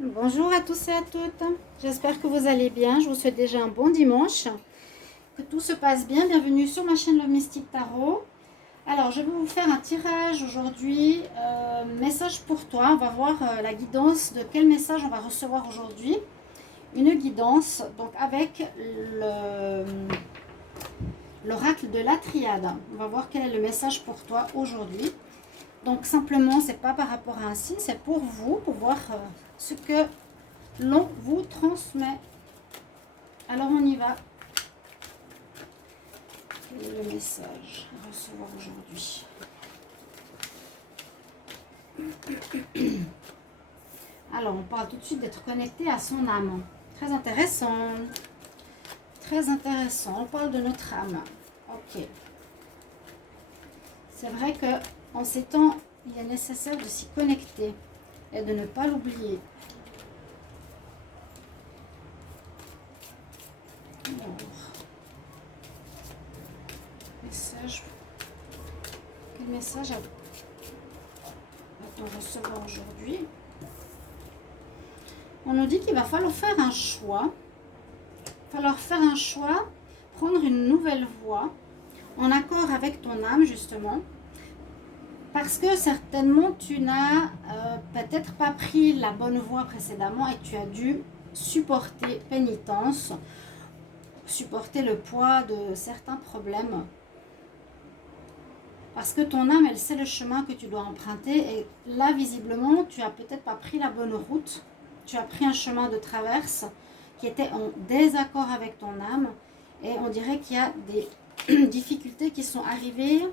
Bonjour à tous et à toutes, j'espère que vous allez bien, je vous souhaite déjà un bon dimanche, que tout se passe bien, bienvenue sur ma chaîne Love Mystique Tarot. Alors je vais vous faire un tirage aujourd'hui, message pour toi, on va voir la guidance de quel message on va recevoir aujourd'hui. Une guidance donc avec l'oracle de la triade, on va voir quel est le message pour toi aujourd'hui. Donc simplement, c'est pas par rapport à un signe, c'est pour vous, pour voir ce que l'on vous transmet. Alors on y va. Quel est le message à recevoir aujourd'hui? Alors on parle tout de suite d'être connecté à son âme. Très intéressant. Très intéressant. On parle de notre âme. Ok. C'est vrai que en ces temps, il est nécessaire de s'y connecter et de ne pas l'oublier. Alors, message. Quel message va-t-on recevoir aujourd'hui? On nous dit qu'il va falloir faire un choix. Prendre une nouvelle voie en accord avec ton âme justement. Parce que certainement tu n'as peut-être pas pris la bonne voie précédemment et tu as dû supporter pénitence, supporter le poids de certains problèmes. Parce que ton âme, elle sait le chemin que tu dois emprunter et là visiblement tu n'as peut-être pas pris la bonne route. Tu as pris un chemin de traverse qui était en désaccord avec ton âme et on dirait qu'il y a des difficultés qui sont arrivées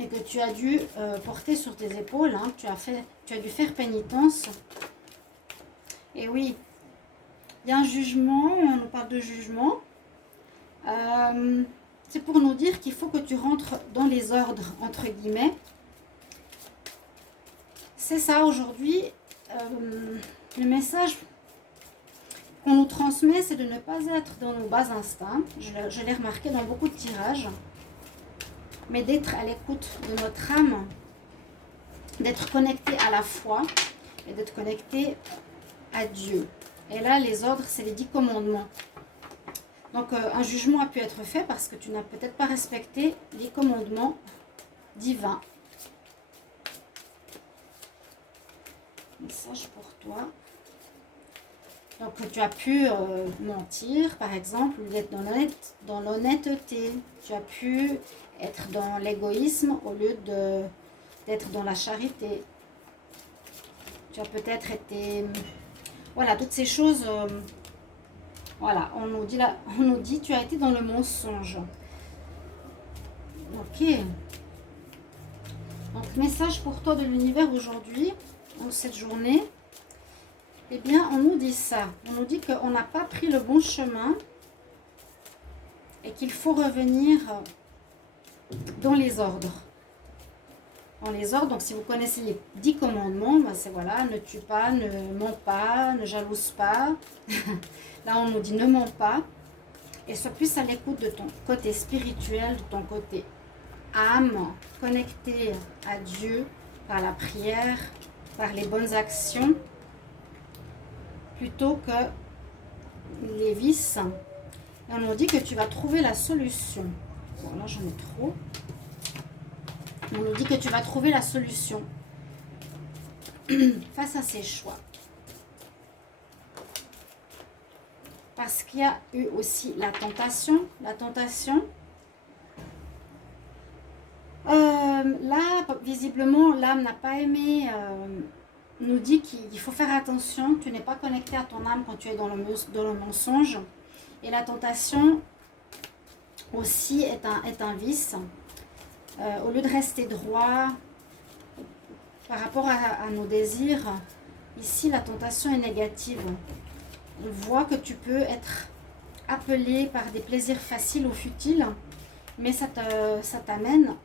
et que tu as dû porter sur tes épaules, hein. Tu as dû faire pénitence. Et oui, il y a un jugement, on nous parle de jugement. C'est pour nous dire qu'il faut que tu rentres dans les ordres, entre guillemets. C'est ça aujourd'hui, le message qu'on nous transmet, c'est de ne pas être dans nos bas instincts. Je l'ai remarqué dans beaucoup de tirages. Mais d'être à l'écoute de notre âme, d'être connecté à la foi et d'être connecté à Dieu. Et là, les ordres, c'est les 10 commandements. Donc, un jugement a pu être fait parce que tu n'as peut-être pas respecté les commandements divins. Message pour toi. Donc, tu as pu mentir, par exemple, ou être dans l'honnêteté. Tu as pu être dans l'égoïsme au lieu d'être dans la charité. Tu as peut-être été... Voilà, toutes ces choses... voilà, on nous dit tu as été dans le mensonge. Ok. Donc, message pour toi de l'univers aujourd'hui, en cette journée. Eh bien, on nous dit ça. On nous dit qu'on n'a pas pris le bon chemin et qu'il faut revenir dans les ordres. Dans les ordres, donc si vous connaissez les 10 commandements, ben c'est voilà, ne tue pas, ne mens pas, ne jalouse pas. Là, on nous dit ne mens pas. Et sois plus à l'écoute de ton côté spirituel, de ton côté âme, connecté à Dieu par la prière, par les bonnes actions, plutôt que les vices. Et on nous dit que tu vas trouver la solution. Bon, là, j'en ai trop. On nous dit que tu vas trouver la solution face à ces choix. Parce qu'il y a eu aussi la tentation. La tentation. Là, visiblement, l'âme n'a pas aimé... nous dit qu'il faut faire attention. Tu n'es pas connecté à ton âme quand tu es dans le mensonge. Et la tentation aussi est un vice. Au lieu de rester droit par rapport à nos désirs, ici la tentation est négative. On voit que tu peux être appelé par des plaisirs faciles ou futiles, mais ça t'amène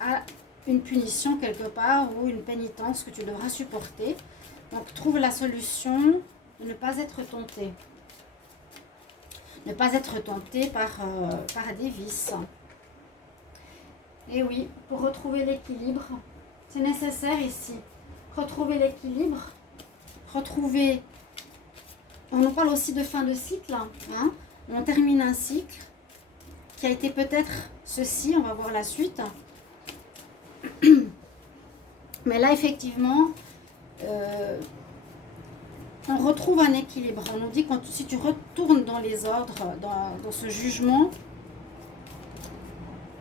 à une punition quelque part ou une pénitence que tu devras supporter. Donc trouve la solution de ne pas être tenté. Ne pas être tenté par des vices. Et oui, pour retrouver l'équilibre, c'est nécessaire ici. Retrouver l'équilibre, retrouver, on nous parle aussi de fin de cycle, hein, on termine un cycle qui a été peut-être ceci, on va voir la suite. Mais là, effectivement, on retrouve un équilibre. On nous dit que si tu retournes dans les ordres, dans ce jugement,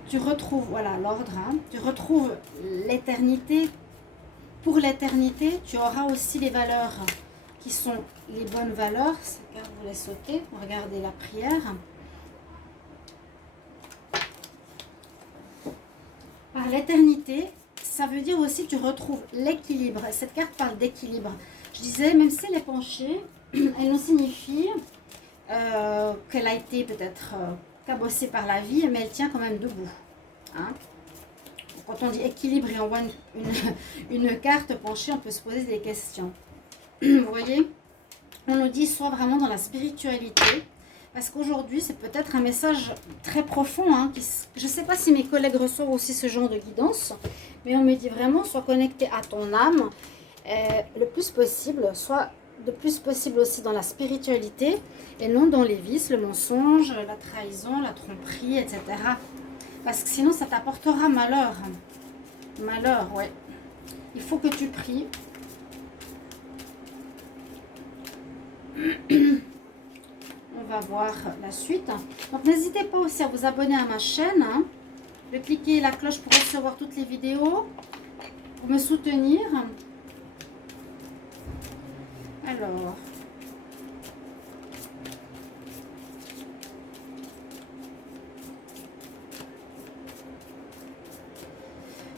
tu retrouves, voilà, l'ordre, hein, tu retrouves l'éternité. Pour l'éternité, tu auras aussi les valeurs qui sont les bonnes valeurs. Cette carte vous laisse sauter. Regardez la prière. Par l'éternité, ça veut dire aussi que tu retrouves l'équilibre. Cette carte parle d'équilibre. Je disais, même si elle est penchée, elle nous signifie qu'elle a été peut-être cabossée par la vie, mais elle tient quand même debout. Hein? Quand on dit équilibre et on voit une carte penchée, on peut se poser des questions. Vous voyez? On nous dit, sois vraiment dans la spiritualité. Parce qu'aujourd'hui, c'est peut-être un message très profond. Hein, je ne sais pas si mes collègues reçoivent aussi ce genre de guidance. Mais on me dit vraiment, sois connecté à ton âme le plus possible. Sois le plus possible aussi dans la spiritualité. Et non dans les vices, le mensonge, la trahison, la tromperie, etc. Parce que sinon, ça t'apportera malheur. Malheur, ouais. Il faut que tu pries. On va voir la suite. Donc, n'hésitez pas aussi à vous abonner à ma chaîne. Hein, de cliquer la cloche pour recevoir toutes les vidéos. Pour me soutenir. Alors...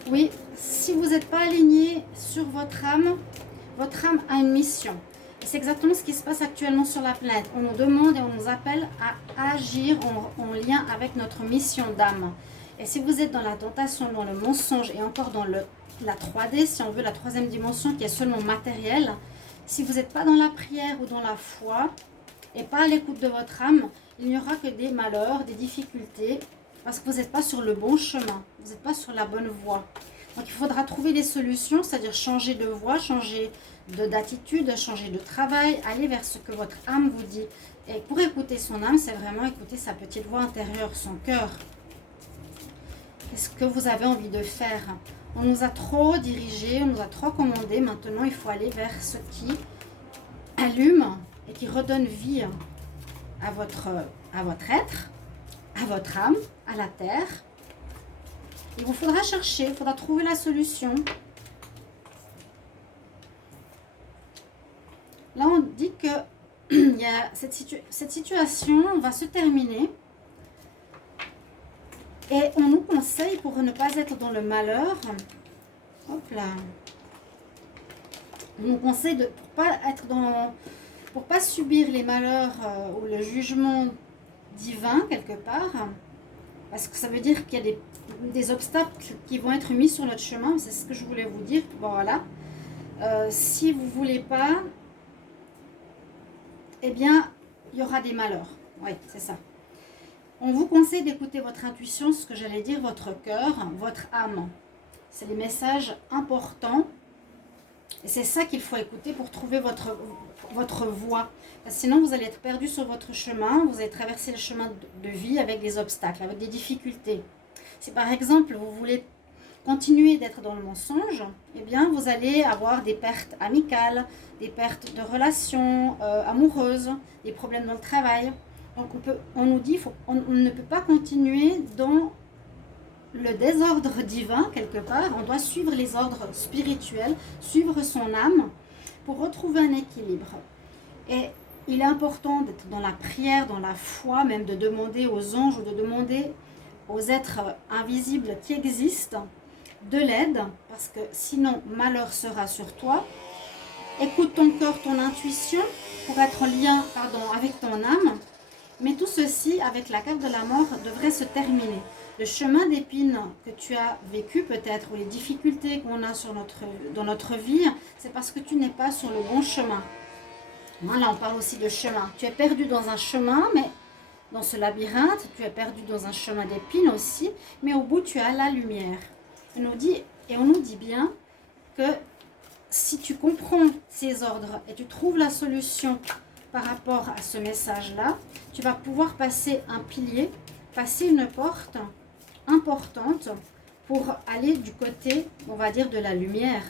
Oui, si vous n'êtes pas aligné sur votre âme a une mission. Et c'est exactement ce qui se passe actuellement sur la planète. On nous demande et on nous appelle à agir en lien avec notre mission d'âme. Et si vous êtes dans la tentation, dans le mensonge et encore dans la 3D, si on veut la troisième dimension qui est seulement matérielle, si vous n'êtes pas dans la prière ou dans la foi et pas à l'écoute de votre âme, il n'y aura que des malheurs, des difficultés, parce que vous n'êtes pas sur le bon chemin, vous n'êtes pas sur la bonne voie. Donc il faudra trouver des solutions, c'est-à-dire changer de voie, changer d'attitude, changer de travail, aller vers ce que votre âme vous dit. Et pour écouter son âme, c'est vraiment écouter sa petite voix intérieure, son cœur. Qu'est-ce que vous avez envie de faire? On nous a trop dirigés, on nous a trop commandé. Maintenant, il faut aller vers ce qui allume et qui redonne vie à votre être, à votre âme, à la terre. Il vous faudra chercher, il faudra trouver la solution. Là, on dit que il y a cette situation va se terminer. Et on nous conseille, pour ne pas être dans le malheur, hop là, on nous conseille pour pas subir les malheurs ou le jugement divin quelque part, parce que ça veut dire qu'il y a des obstacles qui vont être mis sur notre chemin. C'est ce que je voulais vous dire. Voilà. Si vous ne voulez pas, eh bien, il y aura des malheurs. Oui, c'est ça. On vous conseille d'écouter votre intuition, ce que j'allais dire, votre cœur, votre âme. C'est les messages importants. Et c'est ça qu'il faut écouter pour trouver votre voie. Parce que sinon, vous allez être perdu sur votre chemin. Vous allez traverser le chemin de vie avec des obstacles, avec des difficultés. Si par exemple, vous voulez continuer d'être dans le mensonge, eh bien, vous allez avoir des pertes amicales, des pertes de relations amoureuses, des problèmes dans le travail. Donc, on nous dit on ne peut pas continuer dans le désordre divin, quelque part. On doit suivre les ordres spirituels, suivre son âme pour retrouver un équilibre. Et il est important d'être dans la prière, dans la foi, même de demander aux anges ou de demander aux êtres invisibles qui existent de l'aide, parce que sinon malheur sera sur toi. Écoute ton cœur, ton intuition pour être en lien avec ton âme. Mais tout ceci, avec la carte de la mort, devrait se terminer. Le chemin d'épines que tu as vécu peut-être, ou les difficultés qu'on a dans notre vie, c'est parce que tu n'es pas sur le bon chemin. Là, on parle aussi de chemin. Tu es perdu dans un chemin, mais dans ce labyrinthe, tu es perdu dans un chemin d'épines aussi, mais au bout, tu as la lumière. On nous dit bien que si tu comprends ces ordres et tu trouves la solution par rapport à ce message-là, tu vas pouvoir passer un pilier, passer une porte importante pour aller du côté, on va dire, de la lumière,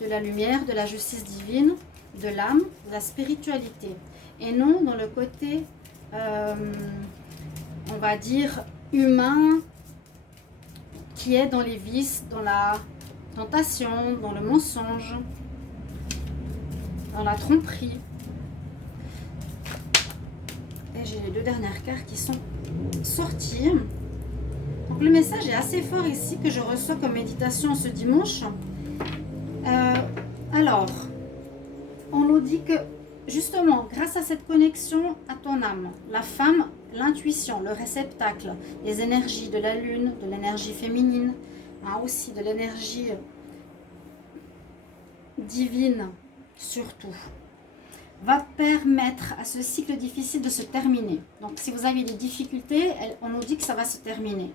de la justice divine, de l'âme, de la spiritualité, et non dans le côté, on va dire, humain, qui est dans les vices, dans la tentation, dans le mensonge, dans la tromperie. Et j'ai les deux dernières cartes qui sont sorties. Donc le message est assez fort ici que je reçois comme méditation ce dimanche. Alors, on nous dit que justement, grâce à cette connexion à ton âme, la femme, l'intuition, le réceptacle, les énergies de la lune, de l'énergie féminine, hein, aussi de l'énergie divine surtout, va permettre à ce cycle difficile de se terminer. Donc si vous avez des difficultés, on nous dit que ça va se terminer.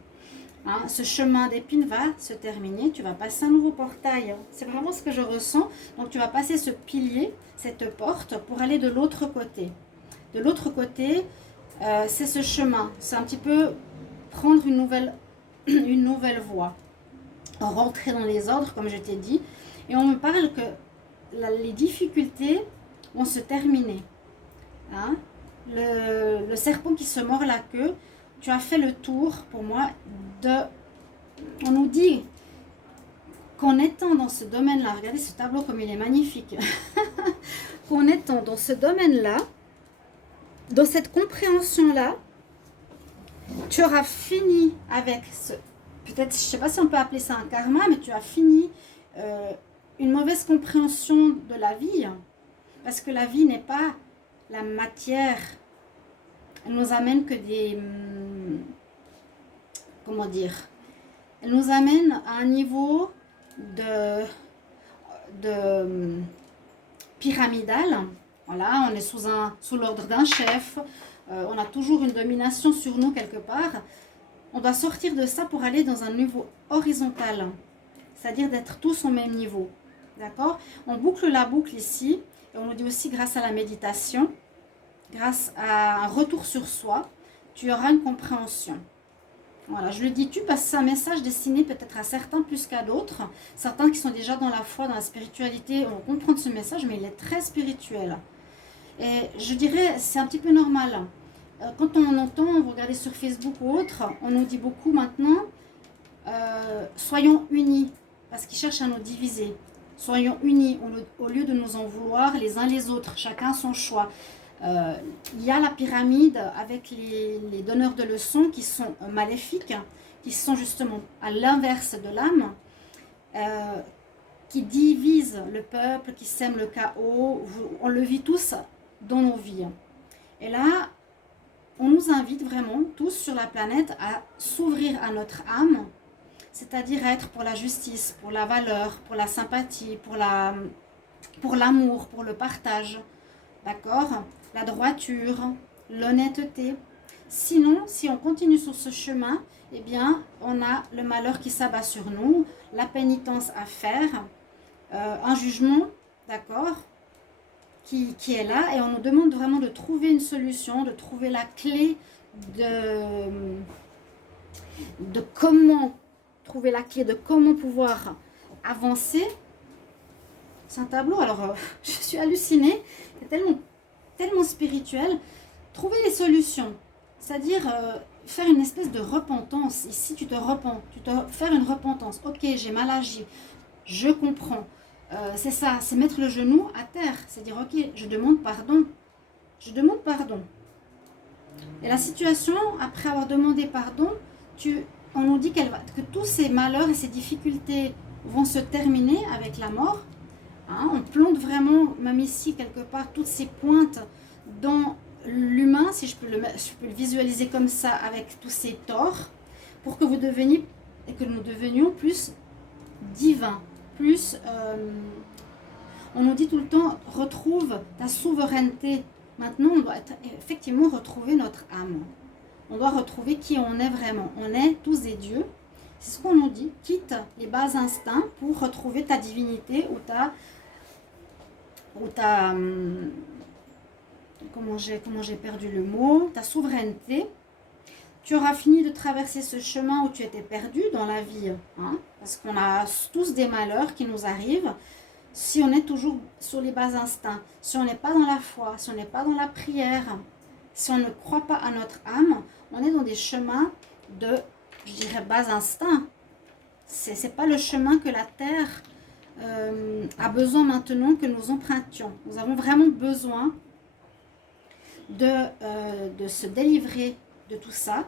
Hein, ce chemin d'épines va se terminer, tu vas passer un nouveau portail, c'est vraiment ce que je ressens. Donc tu vas passer ce pilier, cette porte pour aller de l'autre côté. De l'autre côté, c'est ce chemin, c'est un petit peu prendre une nouvelle voie, rentrer dans les ordres comme je t'ai dit. Et on me parle que les difficultés vont se terminer. Hein, le serpent qui se mord la queue, tu as fait le tour pour moi on nous dit qu'en étant dans ce domaine-là, regardez ce tableau comme il est magnifique, qu'en étant dans ce domaine-là, dans cette compréhension-là, tu auras fini avec ce, peut-être, je ne sais pas si on peut appeler ça un karma, mais tu as fini une mauvaise compréhension de la vie, parce que la vie n'est pas la matière, elle nous amène que des... Comment dire? Elle nous amène à un niveau de pyramidal. Voilà, on est sous l'ordre d'un chef. On a toujours une domination sur nous quelque part. On doit sortir de ça pour aller dans un niveau horizontal. C'est-à-dire d'être tous au même niveau. D'accord? On boucle la boucle ici. Et on nous dit aussi grâce à la méditation, grâce à un retour sur soi, tu auras une compréhension. Voilà, je le dis tu parce que c'est un message destiné peut-être à certains plus qu'à d'autres. Certains qui sont déjà dans la foi, dans la spiritualité, vont comprendre ce message, mais il est très spirituel. Et je dirais, c'est un petit peu normal. Quand on entend, vous regardez sur Facebook ou autre, on nous dit beaucoup maintenant, soyons unis, parce qu'ils cherchent à nous diviser. Soyons unis au lieu de nous en vouloir les uns les autres, chacun son choix. Il y a la pyramide avec les donneurs de leçons qui sont maléfiques, qui sont justement à l'inverse de l'âme, qui divisent le peuple, qui sèment le chaos. On le vit tous dans nos vies. Et là, on nous invite vraiment tous sur la planète à s'ouvrir à notre âme, c'est-à-dire à être pour la justice, pour la valeur, pour la sympathie, pour l'amour, pour le partage. D'accord ? La droiture, l'honnêteté. Sinon, si on continue sur ce chemin, eh bien, on a le malheur qui s'abat sur nous, la pénitence à faire, un jugement, d'accord, qui est là. Et on nous demande vraiment de trouver une solution, de trouver la clé de comment trouver la clé de comment pouvoir avancer. C'est un tableau, alors je suis hallucinée, c'est tellement spirituel. Trouver les solutions, c'est-à-dire faire une espèce de repentance. Ici, tu te repens, faire une repentance. Ok, j'ai mal agi, je comprends. C'est ça, c'est mettre le genou à terre, c'est dire ok, je demande pardon. Je demande pardon. Et la situation, après avoir demandé pardon, on nous dit que tous ces malheurs et ces difficultés vont se terminer avec la mort. Hein, on plante vraiment, même ici, quelque part, toutes ces pointes dans l'humain, si je peux le visualiser comme ça, avec tous ces torts, pour que vous deveniez, et que nous devenions plus divins, plus... on nous dit tout le temps, retrouve ta souveraineté. Maintenant, on doit effectivement retrouver notre âme. On doit retrouver qui on est vraiment. On est tous des dieux. C'est ce qu'on nous dit. Quitte les bas instincts pour retrouver ta divinité ou ou ta, comment j'ai perdu le mot, ta souveraineté. Tu auras fini de traverser ce chemin où tu étais perdu dans la vie, hein, parce qu'on a tous des malheurs qui nous arrivent si on est toujours sur les bas instincts, si on n'est pas dans la foi, si on n'est pas dans la prière, si on ne croit pas à notre âme, on est dans des chemins de, je dirais, bas instincts. Ce n'est pas le chemin que la terre a besoin maintenant que nous empruntions. Nous avons vraiment besoin de se délivrer de tout ça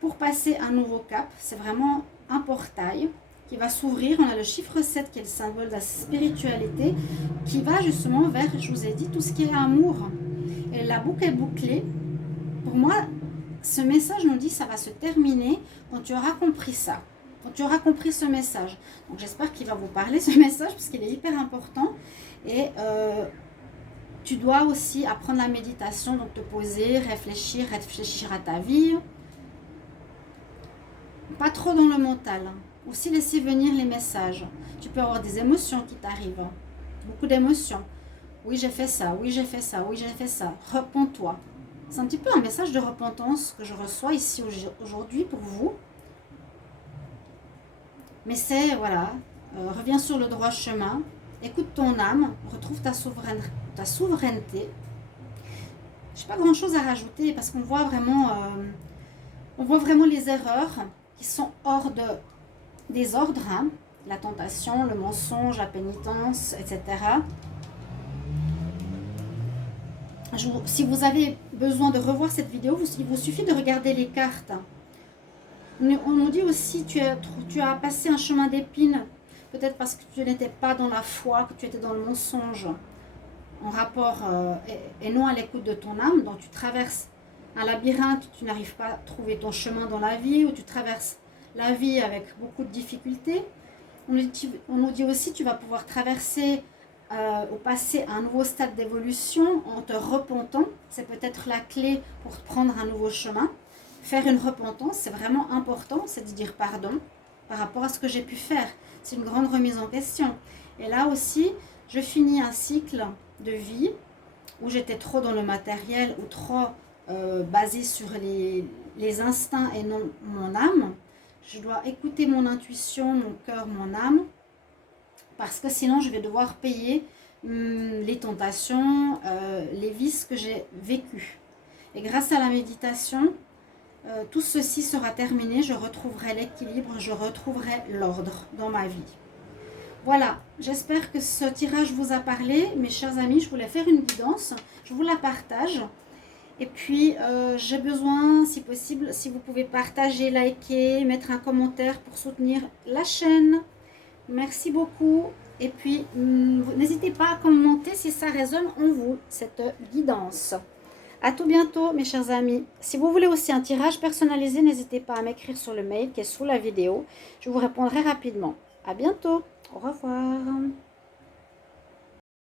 pour passer un nouveau cap. C'est vraiment un portail qui va s'ouvrir. On a le chiffre 7 qui est le symbole de la spiritualité qui va justement vers, je vous ai dit, tout ce qui est amour. Et la boucle est bouclée. Pour moi, ce message nous dit ça va se terminer quand tu auras compris ça, quand tu auras compris ce message. Donc j'espère qu'il va vous parler ce message parce qu'il est hyper important. Et tu dois aussi apprendre la méditation, donc te poser, réfléchir à ta vie. Pas trop dans le mental. Aussi laisser venir les messages. Tu peux avoir des émotions qui t'arrivent. Beaucoup d'émotions. Oui, j'ai fait ça, oui, j'ai fait ça, oui, j'ai fait ça. Repens-toi. C'est un petit peu un message de repentance que je reçois ici aujourd'hui pour vous. Mais c'est, voilà, reviens sur le droit chemin. Écoute ton âme, retrouve ta souveraineté. Je n'ai pas grand chose à rajouter parce qu'on voit vraiment les erreurs qui sont hors des ordres, hein. La tentation, le mensonge, la pénitence, etc. Si vous avez besoin de revoir cette vidéo, il vous suffit de regarder les cartes. On nous dit aussi tu as passé un chemin d'épines. Peut-être parce que tu n'étais pas dans la foi, que tu étais dans le mensonge, en rapport et non à l'écoute de ton âme. Donc tu traverses un labyrinthe, tu n'arrives pas à trouver ton chemin dans la vie, ou tu traverses la vie avec beaucoup de difficultés. On nous dit aussi tu vas pouvoir traverser ou passer à un nouveau stade d'évolution en te repentant. C'est peut-être la clé pour prendre un nouveau chemin. Faire une repentance, c'est vraiment important, c'est de dire pardon par rapport à ce que j'ai pu faire. C'est une grande remise en question. Et là aussi, je finis un cycle de vie où j'étais trop dans le matériel ou trop basée sur les instincts et non mon âme. Je dois écouter mon intuition, mon cœur, mon âme, parce que sinon je vais devoir payer les tentations, les vices que j'ai vécus. Et grâce à la méditation, tout ceci sera terminé, je retrouverai l'équilibre, je retrouverai l'ordre dans ma vie. Voilà, j'espère que ce tirage vous a parlé, mes chers amis. Je voulais faire une guidance, je vous la partage. Et puis, j'ai besoin, si possible, si vous pouvez partager, liker, mettre un commentaire pour soutenir la chaîne. Merci beaucoup. Et puis, n'hésitez pas à commenter si ça résonne en vous, cette guidance. À tout bientôt, mes chers amis. Si vous voulez aussi un tirage personnalisé, n'hésitez pas à m'écrire sur le mail qui est sous la vidéo. Je vous répondrai rapidement. À bientôt. Au revoir.